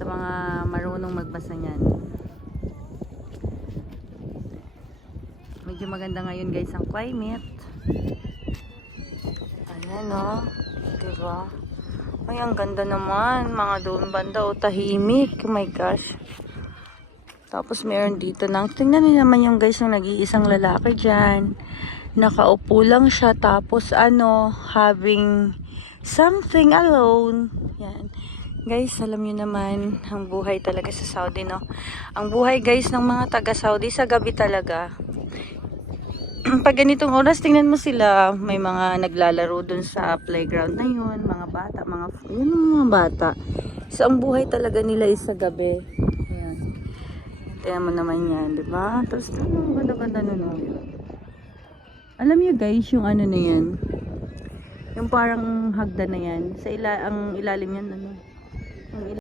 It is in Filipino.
sa mga marunong magbasa niyan. Medyo maganda ngayon guys ang climate. Ayan o. Diba? Ay, ang ganda naman. Mga doon banda o tahimik. Oh my gosh. Tapos meron dito nang, tingnan niyo naman yung guys yung nag-iisang lalaki dyan. Nakaupo lang siya. Tapos ano, having something alone. Yan. Guys, alam niyo naman, ang buhay talaga sa Saudi, no? Ang buhay guys ng mga taga-Saudi sa gabi talaga. Pag ganitong oras, tingnan mo sila, may mga naglalaro dun sa playground na yun, mga bata, yun mga bata. So, ang buhay talaga nila is sa gabi. Ayan. Tingnan mo naman yan, diba? Tapos, ang ganda-ganda nun. Alam niyo guys, yung ano na yan, yung parang hagdan na yan, ang ilalim yan, ano?